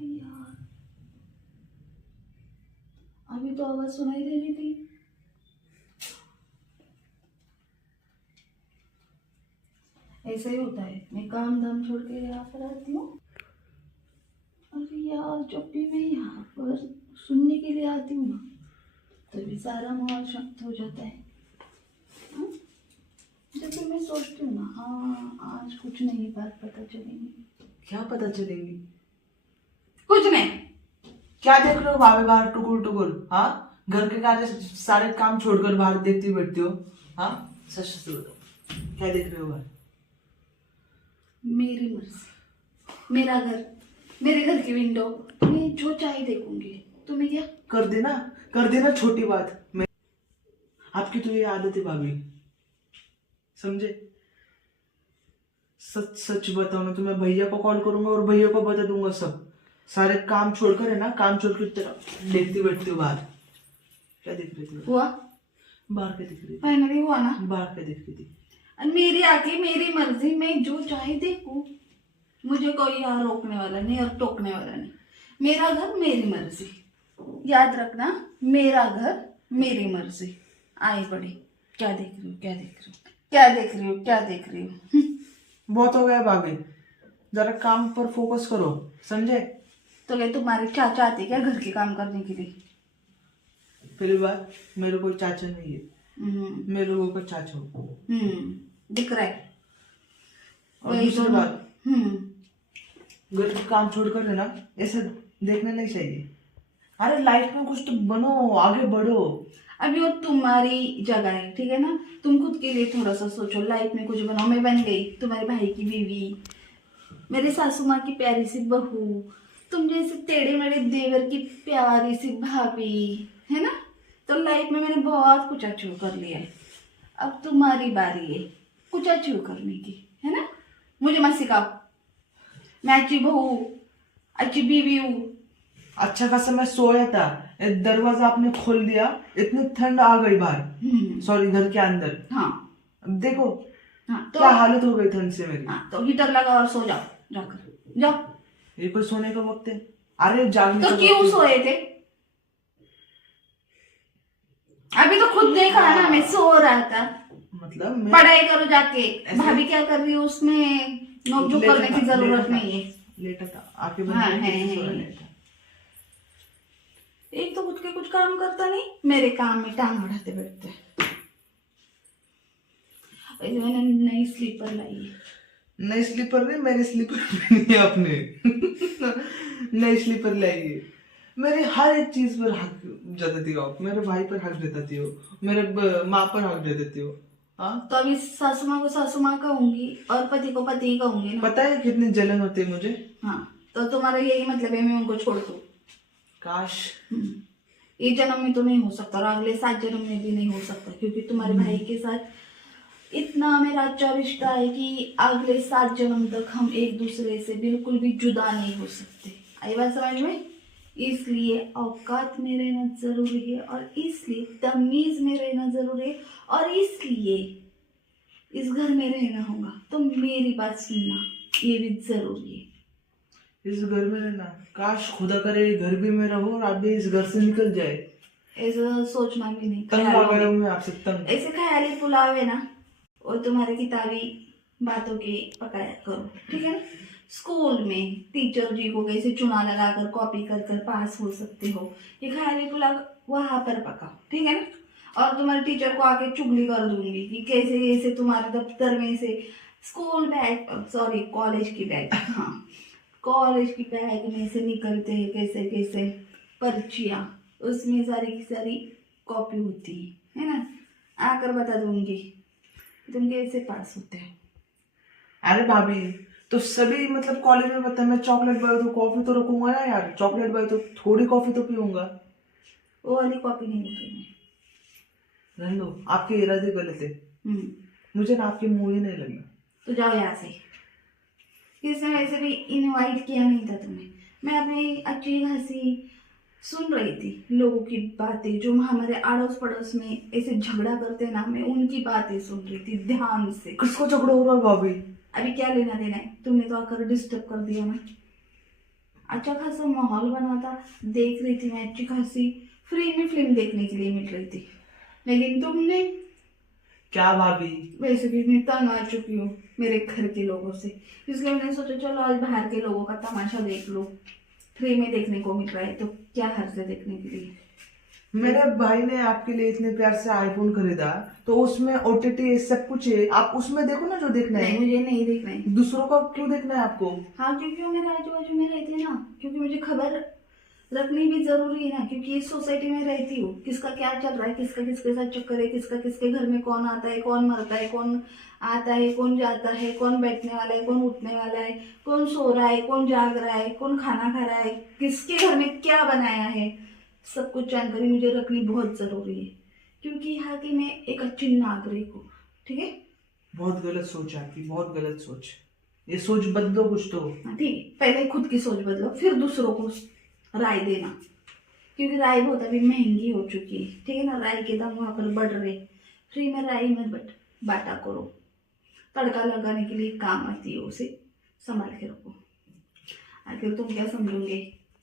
अरे यार, अभी तो आवाज सुनाई दे रही थी। ऐसा ही होता है, मैं काम धाम छोड़ के यहाँ पर आती हूँ। अरे यार, जब भी मैं यहाँ पर सुनने के लिए आती हूँ ना, तभी सारा माहौल शांत हो जाता है। हाँ? जब भी मैं सोचती हूँ ना, हाँ आज कुछ नहीं बात पता चलेंगी। क्या पता चलेगी? कुछ नहीं। क्या देख रहे हो भाभी बाहर टुकुर टुकुर? हाँ, घर के कार्य सारे काम छोड़कर बाहर देखती बैठती हो। हाँ, सच सच बताओ, क्या देख रहे हो बाहर? मेरी मर्जी, मेरा घर, मेरे घर की विंडो, मैं जो चाहे देखूंगी। तुम्हें क्या? कर देना छोटी बात। मैं आपकी तो ये आदत है भाभी, समझे? सच सच बताओ ना तो मैं भैया को कॉल करूंगा और भैया को बता दूंगा सब। सारे काम छोड़कर है ना, काम छोड़कर तेरा देखती बैठती हो बाहर। क्या देख रही थी? हुआ? बाहर क्या देख रही थी? फाइनली हुआ ना? बाहर क्या देख रही थी? मेरी आके मेरी मर्जी, मैं जो चाहे देखूं। मुझे कोई यहाँ रोकने वाला नहीं और टोकने वाला नहीं। मेरा घर, मेरी मर्जी। याद रखना, मेरा घर, मेरी मर्जी। आई पड़ी। क्या देख रही हो? क्या देख रही हो? क्या देख रही हो? क्या देख रही हो? बहुत हो गया भाभी, जरा काम पर फोकस करो, समझे? तो क्या तुम्हारे चाचा आते क्या घर के काम करने के लिए? पहली बात, मेरे कोई चाचा नहीं है, मेरे लोगों का चाचा हो। दिख रहा है। और वही दूसरी तो। बात, घर के काम छोड़कर है ना, ऐसा देखना नहीं चाहिए। अरे लाइफ में कुछ तो बनो, आगे बढ़ो। अभी वो तुम्हारी जगह है, ठीक है ना? तुम खुद के लिए थोड़ा सा सोचो, लाइफ में कुछ बनाओ। मैं बन गई तुम्हारे भाई की बीवी, मेरे सासू माँ की प्यारी सी बहू, तुम जैसे टेढ़े मेढ़े देवर की प्यारी सी भाभी, है ना? तो लाइफ में मैंने बहुत कुछ अचीव कर लिया है। अब तुम्हारी बारी है कुछ अचीव करने की, है ना? मुझे मत सिखाओ, मैं अच्छी बहू, अच्छी बीवी हूँ। अच्छा खासा मैं सोया था, एक दरवाजा आपने खोल दिया, इतनी ठंड आ गई बाहर, सॉरी घर के अंदर। हाँ। अब देखो हाँ तो क्या हालत हो गई ठंड से मेरी। हाँ तो हीटर लगा और सो जाओ, जाकर जाओ। ये कोई सोने का वक्त है? अरे जागने तो का क्यों वक्त है। सोए थे? अभी तो खुद देखा है ना, मैं सो रहा था। मतलब मैं पढ़ाई करो जाके। भाभी क्या कर रही है उसमें नोकझोंक करने की जरूरत नहीं है। लेटा था, आके बंद हाँ, करके है। सोया लेटा। एक तो खुद के कुछ काम करता नहीं, मेरे काम में टांग अड़ाते बैठते। वैसे मैंने नई स्लीपर लाई है। नई स्लीपर नहीं, मेरी स्लीपर पहनी है आपने। नई स्लीपर लाई है। मेरे हर एक चीज पर हक जताती हो आप, मेरे भाई पर हक जताती हो, मेरे माँ पर हक जताती हो। हाँ, तो अभी सासू माँ को सासू माँ कहूंगी और पति को पति कहूंगी ना। पता है कितनी जलन होती है मुझे? हाँ, तो तुम्हारा यही मतलब है मैं उनको छोड़ दूं? काश। ये जन्म में तो नहीं हो सकता और अगले 7 जन्म में भी नहीं हो सकता, क्योंकि तुम्हारे भाई के साथ इतना मेरा अच्छा रिश्ता है कि अगले 7 जन्म तक हम एक दूसरे से बिल्कुल भी जुदा नहीं हो सकते। आई बात समझ में? इसलिए औकात में रहना जरूरी है और इसलिए तमीज में रहना जरूरी है और इसलिए इस घर में रहना होगा। तो मेरी बात सुनना ये भी जरूरी है। इस घर में रहना, काश खुदा करे ये घर भी मेरा हो और आप भी इस घर से निकल जाए। ऐसा सोचना भी नहीं, तंग आ गया हूं मैं आपसे, तंग। ऐसे ख्याली पुलाव है ना, और तुम्हारे किताबी बातों के पकाया करो, ठीक है ना? स्कूल में टीचर जी को कैसे चुना लगाकर कॉपी कर कर पास हो सकते हो, ये ख्याली पुलाव वहां पर पकाओ, ठीक है ना? और तुम्हारे टीचर को आके चुगली कर दूंगी कि कैसे कैसे तुम्हारे दफ्तर में से स्कूल बैग, सॉरी कॉलेज की बैग, हाँ कॉलेज की बैग में से निकलते हैं कैसे कैसे पर्चियाँ, उसमें सारी की सारी कॉपी होती है ना? आकर बता दूंगी तुम कैसे पास होते हो। अरे भाभी, तो सभी मतलब कॉलेज में पता है मैं चॉकलेट बाय तो कॉफी तो रखूंगा ना यार, चॉकलेट बाय तो थोड़ी कॉफी तो पीऊंगा। वो वाली कॉपी नहीं हो रही है। रहने दो, आपके इरादे गलत है। मुझे ना आपके मुंह ही नहीं लगना। तो जाओ यहाँ से। किसने वैसे भी इनवाइट किया नहीं था तुम्हें। मैं अपनी अच्छी खासी सुन रही थी लोगों की बातें, जो हमारे अड़ोस पड़ोस में ऐसे झगड़ा करते हैं ना, मैं उनकी बातें सुन रही थी ध्यान से। किसको झगड़ा हो रहा है भाभी? अभी क्या लेना देना है, तुमने तो आकर डिस्टर्ब कर दिया ना। अच्छा खासा माहौल बना था, देख रही थी मैं अच्छी खासी फ्री में फिल्म देखने के लिए मिल रही थी, लेकिन तुमने, क्या भाभी? वैसे भी मैं तंग आ चुकी हूँ मेरे घर के लोगों से, इसलिए मैंने सोचा चलो आज बाहर के लोगों का तमाशा देख लो, फ्री में देखने को मिल रहा है तो क्या हर्ज है देखने के लिए। मेरे भाई ने आपके लिए इतने प्यार से आईफोन खरीदा, तो उसमें ओटीटी सब कुछ है, आप उसमें देखो ना जो देखना नहीं, है। मुझे नहीं देखना है। दूसरों का क्यों देखना है आपको? हाँ, क्योंकि वो मेरे आजू बाजू में रहते हैं ना, क्योंकि मुझे खबर रखनी भी जरूरी है ना, क्योंकि इस सोसाइटी में रहती हूँ, किसका क्या चल रहा है, किसका किसके साथ चक्कर है, किसका किसके घर में कौन आता है, कौन मरता है, कौन आता है, कौन जाता है, कौन बैठने वाला है, कौन उठने वाला है, कौन सो रहा है, कौन जाग रहा है, कौन खाना खा रहा है, किसके घर में क्या बनाया है, सब कुछ जानकारी मुझे रखनी बहुत जरूरी है, क्योंकि यहाँ की मैं एक अच्छी नागरिक हूँ। ठीक है? बहुत गलत सोच है आपकी, बहुत गलत सोच। ये सोच बदलो कुछ तो। हाँ, ठीक है, पहले खुद की सोच बदलो, फिर दूसरों को राय देना, क्योंकि राय बहुत अभी महंगी हो चुकी है। ठीक है ना? राय के दाम वहां पर बढ़ रहे, फ्री में राय मत बांटा करो, तड़का लगाने के लिए काम आती है, उसे संभाल के रखो। आखिर तुम क्या समझोगे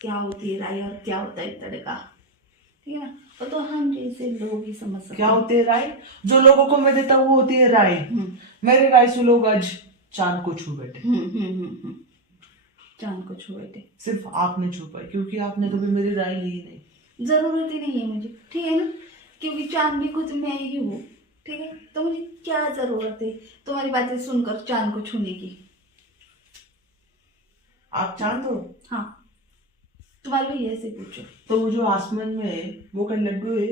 क्या होती है राय और क्या होता है तड़का? ठीक है ना? और तो हम जैसे लोग ही समझ सकते क्या हैं। होती है राय? जो लोगों को मैं देता हूँ वो होती है राय। मेरे राय से लोग आज चांद को छू बैठे। चांद को छू बैठे। सिर्फ आपने छू पाई, क्योंकि आपने कभी मेरी राय ली नहीं। जरूरत ही नहीं है मुझे, ठीक है ना? क्योंकि चांद भी खुद मैं ही हूँ। ठीक है? तो मुझे क्या जरूरत है तुम्हारी बातें सुनकर चांद को छूने की? आप चांद हो? हाँ, तुम्हारे भैया से पूछो। तो वो जो आसमान में है वो क्या लड्डू है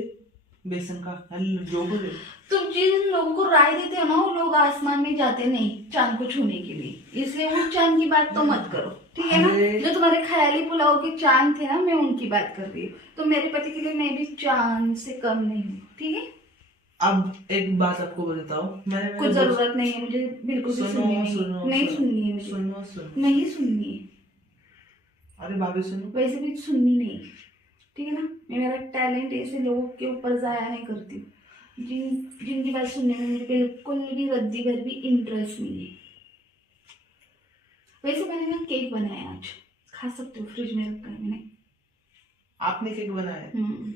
बेसन का? जो बोले तुम जिन लोगों को राय देते हो ना, वो लोग आसमान में जाते नहीं चांद को छूने के लिए, इसलिए वो चांद की बात तो मत करो। ठीक है ना? जो तुम्हारे ख्याली पुलाव के चांद थे ना, मैं उनकी बात कर रही हूँ। तो मेरे पति के लिए मैं भी चांद से कम नहीं हूँ। ठीक है? अब एक बात आपको बताता हूँ, मैंने कुछ जरूरत नहीं है मुझे, बिल्कुल भी सुननी नहीं सुननी है मुझे, सुनो। नहीं सुननी है। अरे भाभी सुनो। वैसे भी सुननी नहीं। ठीक है ना? मैं मेरा टैलेंट ऐसे लोगों के ऊपर जाया नहीं करती हूँ जिनकी बात सुनने में मुझे बिल्कुल भी रद्दी भर भी इंटरेस्ट नहीं है। वैसे मैंने ना केक बनाया आज, खा सकते हो, फ्रिज में रखा है मैंने। आपने केक बनाया?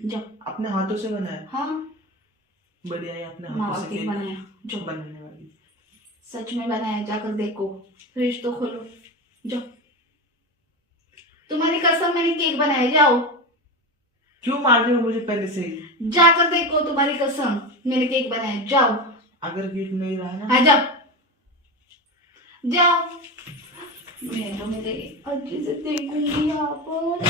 जाओ। अपने हाथों से बनाया? हाँ, बढ़िया है, अपने मावा हाथों से केक केक बनाया जो बनाने वाली। सच में बनाया, जाकर देखो, फ्रिज तो खोलो, जाओ। तुम्हारी कसम, मैंने केक बनाया, जाओ। क्यों मार रहे हो मुझे पहले से ही? जाकर देखो, तुम्हारी कसम, मैंने केक बनाया, जाओ। अगर केक नहीं रहा ना? हाँ, जाओ जाओ। मैं तो मेरे अच्छे से देखूंगी यहाँ पर।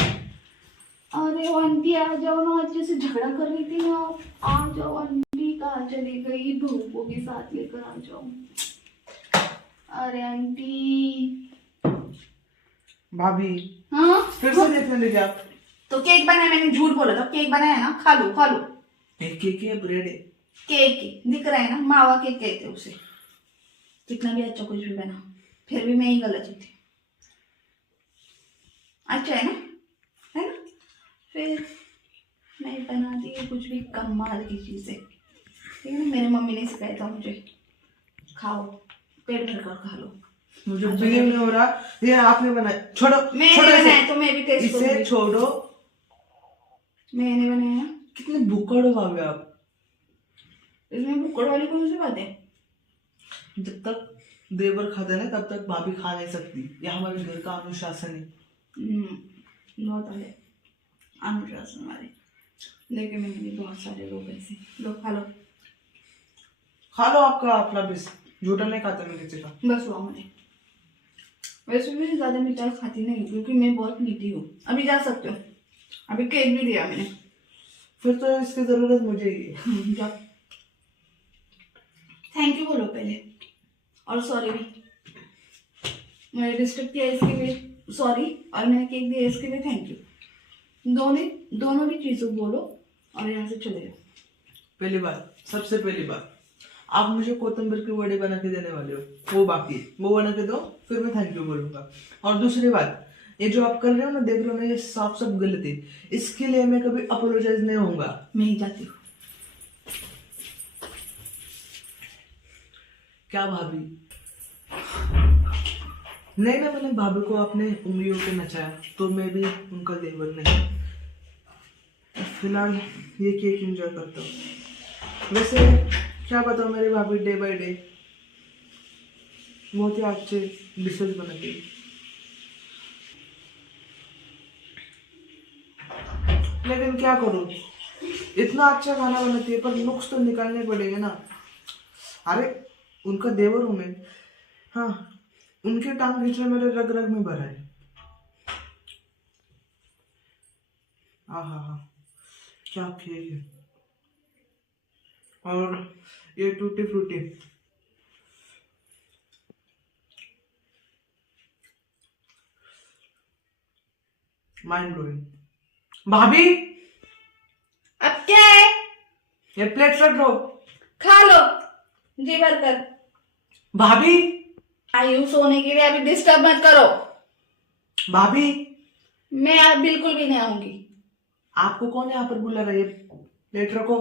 अरे आंटी आ जाओ ना, अच्छे से झगड़ा कर रही थी ना, आ जाओ आंटी, कहाँ चली गई? बहू को भी साथ लेकर आ जाओ। अरे आंटी। भाभी हाँ, फिर से देखने लगे आप? तो केक बनाया मैंने, झूठ बोला था, केक बनाया ना, खा लो खा लो। एक केक है, ब्रेड है। केक दिख रहा है ना, मावा केक कहते उसे। कितना भी अच्छा कुछ भी बना, फिर भी मैं ही गलत थी। अच्छा है ना? है ना? फिर मैं बनाती हूँ कुछ भी कमाल की चीजें। ठीक है ना? मेरी मम्मी ने सिखाया था मुझे, खाओ, पेट भर कर खा लो। मुझे बिलीव नहीं हो रहा, ये आपने बनाया। छोड़ो, मैंने छोड़ो बनाया तो मैं भी टेस्ट इसे करूंगी। छोड़ो। मैंने बनाया। कितने भुक्कड़ हो भाभी आप। इसमें भुक्कड़ वाली कौन सी बात है? जब तक देवर खाता है ना तब तक भाभी खा नहीं सकती, ये हमारे घर का अनुशासन है। बहुत है अनुशासन हमारे, लेकिन मैंने भी बहुत सारे लोग ऐसे। लो खा लो। खा लो, आपका अपना बिस, झूठा नहीं खाता मैं किसी का। बस हुआ मुझे। वैसे भी ज्यादा मिठाई खाती नहीं क्योंकि मैं बहुत मीठी हूँ। अभी जा सकते हो, अभी केक भी दिया मैंने। फिर तो इसकी जरूरत मुझे ही है। जाओ। थैंक यू बोलो पहले, और सॉरी भी। मैंने डिस्टर्ब किया इसके लिए सॉरी, और मैंने केक दिया इसके लिए थैंक यू। दोनों भी चीजों बोलो और यहाँ से चले जाओ। पहली बात, सबसे पहली बात, आप मुझे कोतंबर के वड़े बना के देने वाले हो, वो बाकी है, वो बना के दो, फिर मैं थैंक यू बोलूंगा। और दूसरी बात, ये जो आप कर रहे हो ना, देख रहे हो ना, ये साफ सब गलत है, इसके लिए मैं कभी अपोलोजाइज नहीं होऊंगा। मैं ही जाती हूँ। क्या भाभी? नहीं ना, मैंने भाभी को अपने उंगलियों पे नचाया, तो मैं भी उनका देवर नहीं। फिलहाल ये केक एंजॉय करता हूँ। वैसे क्या बताऊँ, मेरी भाभी डे बाय डे बहुत ही अच्छे डिशेज बनाती है। लेकिन क्या करूँ, इतना अच्छा खाना बनाती है, पर नुक्स तो निकालने पड़ेंगे ना। अरे उनका देवर हूँ मैं, हाँ, उनके टांग खींचना मेरे रग रग में भरा है। हाँ हाँ हाँ, क्या केक है। और ये टूटी फ्रूटी, माइंड ब्लोइंग। भाभी अब क्या है? ये प्लेट रख दो। खा लो जी भर कर। भाभी आयु सोने के लिए अभी डिस्टर्ब मत करो। भाभी, मैं अब बिल्कुल भी नहीं आऊंगी। आपको कौन यहाँ पर बुला रहा है? ये प्लेट रखो।